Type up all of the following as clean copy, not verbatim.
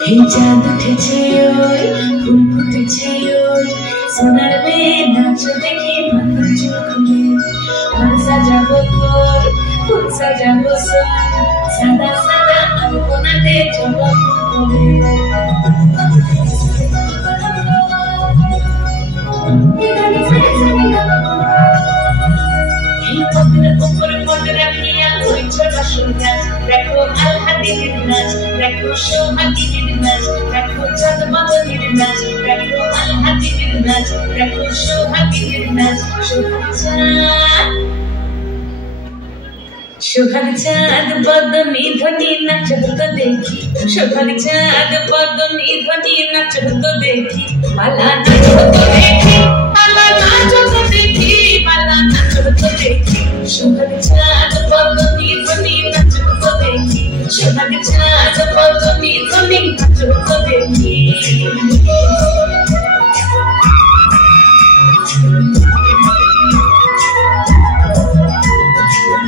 এই চাঁদ উঠেছে ওই ফুল ফুটেছে ওই সোনার মেয়ে নাচ দেখি মাথার চুল খুলে ফুল সাজাবো তোর ফুল সাজাবো সোন সাদা সাদা আলপনাতে চমক করে উপরে পদ রাখিয়া ওই ছোট সুগাছ দেখো আলহাদির নাচ দেখো সোহাগীর নাচ দেখো চাঁদ বাদনীর নাচ দেখো আলহাদির নাচ দেখো সোহাগীর নাচ সোহাগ চাঁদ বদনী ধ্বনি নাচ তো দেখি সোহাগ চাঁদ বদনী ধ্বনি নাচ তো দেখি মালা নাচ তো দেখি মালা নাচ তো দেখি মালা নাচ তো দেখি সোহাগ চাঁদ বদনী ধ্বনি নাচ তো দেখি সোহাগ চাঁদ বদনী ধ্বনি নাচ তো দেখি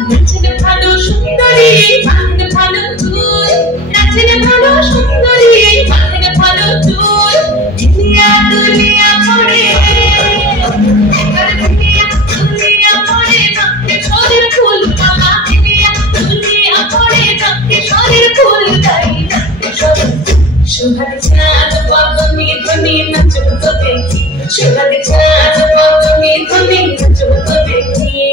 নাচনে ভালো সুন্দরী বাঁধনে ভালো তুই নাচনে ভালো সুন্দরী বাঁধনে ভালো তুই দুনিয়া দুনিয়া পড়ে এবার দুনিয়া দুনিয়া পড়ে নাচে শরীর ফুল মালা দুনিয়া দুনিয়া পড়ে নাচে শরীর ফুল গাই নাচে শরীর সোহাগ চাঁদ বদনী ধ্বনি নাচ তো দেখি সোহাগ চাঁদ বদনী ধ্বনি নাচ তো দেখি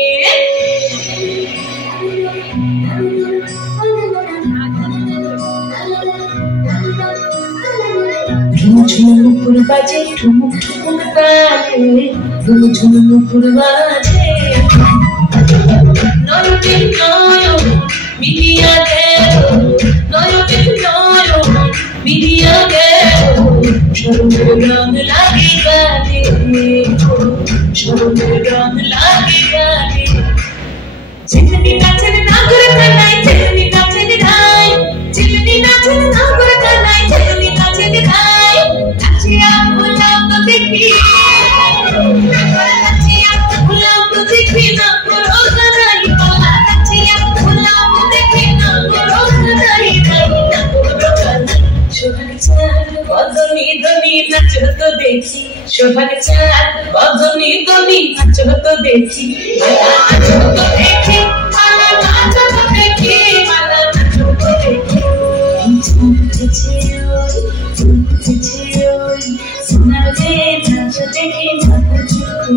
ঝুমুর বাজে ঠুমুক ঠুমুক তালে ঝুমুর বাজে নয়ন নয়ন মিলিয়া গেল নয়ন নয়ন মিলিয়া গেল শরমের রং লাগে গালে শরমের রং লাগে গালে ঝিলনি নাচের নাগর কানাই ঝিলনি নাচের গায় ঝিলনি নাচের নাগর কানাই ঝিলনি নাচের গায় নাচিয়া ভুলাম তো দেখি নাচিয়া ভুলাম তো দেখি না করো কানাই পালা নাচিয়া ভুলাম তো দেখি না করো কানাই না করো কানাই সোহাগ চাঁদ বদনী ধ্বনি নাচ তো দেখি সোহাগ চাঁদ বদনী ধ্বনি নাচ তো দেখি নাচ তো দেখি